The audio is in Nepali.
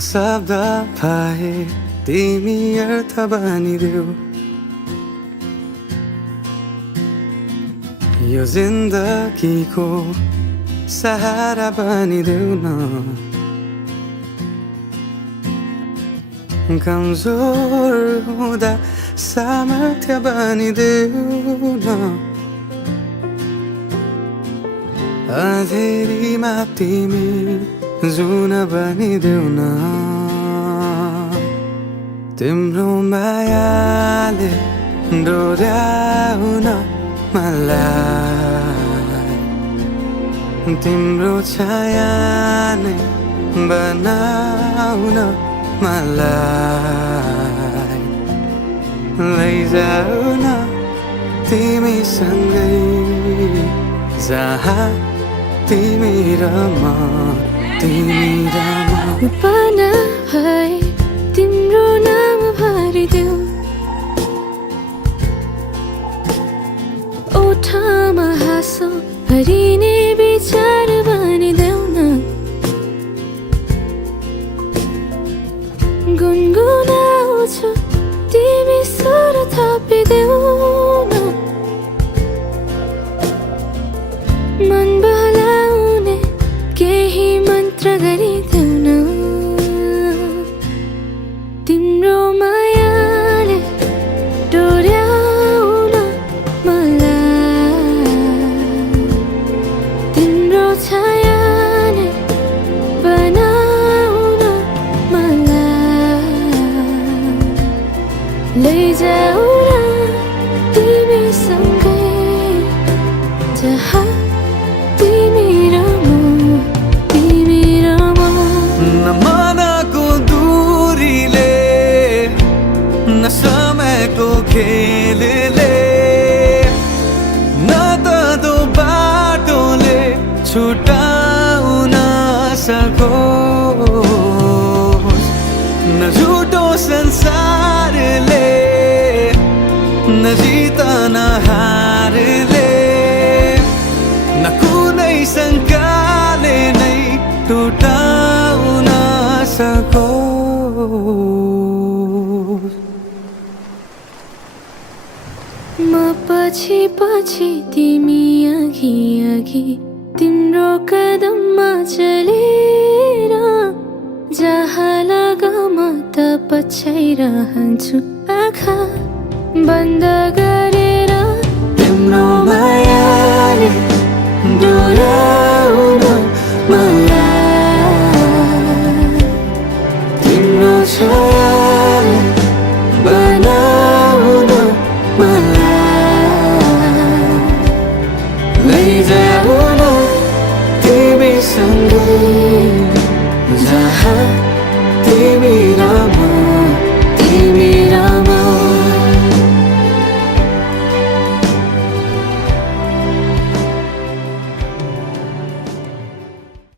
शब्द पाए तिमी अर्थ बनिदेऊ यो जिन्दगीको सहारा बनिदेऊ न कमजोर हुँदा सामर्थ्य बनिदेऊ न अँधेरीमा तिमी जुन बनिदेऊ न तिम्रो मायाले डोर्याउन मलाई तिम्रो छाया नै बनाउन मलाई लैजाऊ न तिमीसँगै जहाँ तिमी र म पाना भए तिम्रो नाम भरिदेऊ ओठमा हाँसो भरिने विचार बनिदेऊ न गुनगुनाउँछु तिमी स्वर थपिदेऊ न मन बहलाउने केही मन्त्र गरिदेऊ न तिम्रो मायाले डोर्याउन मलाई तिम्रो छाया नै बनाउन मलाई लैजाऊ न तिमीसँगै जहाँ तिमी र म न मनको दूरीले न समयको खेलले न त दो बाटोले छुटाउन सकोस् न झुटो संसारले न जितन हारले न कुनै शङ्काले नै टुटाउन सकोस् म पछि पछि तिमी अघि अघि तिम्रो कदममा चलेर जहाँ लग म त पछ्याइरहन्छु आँखा बन्द गरेर तिम्रो मायाले डोर्याउन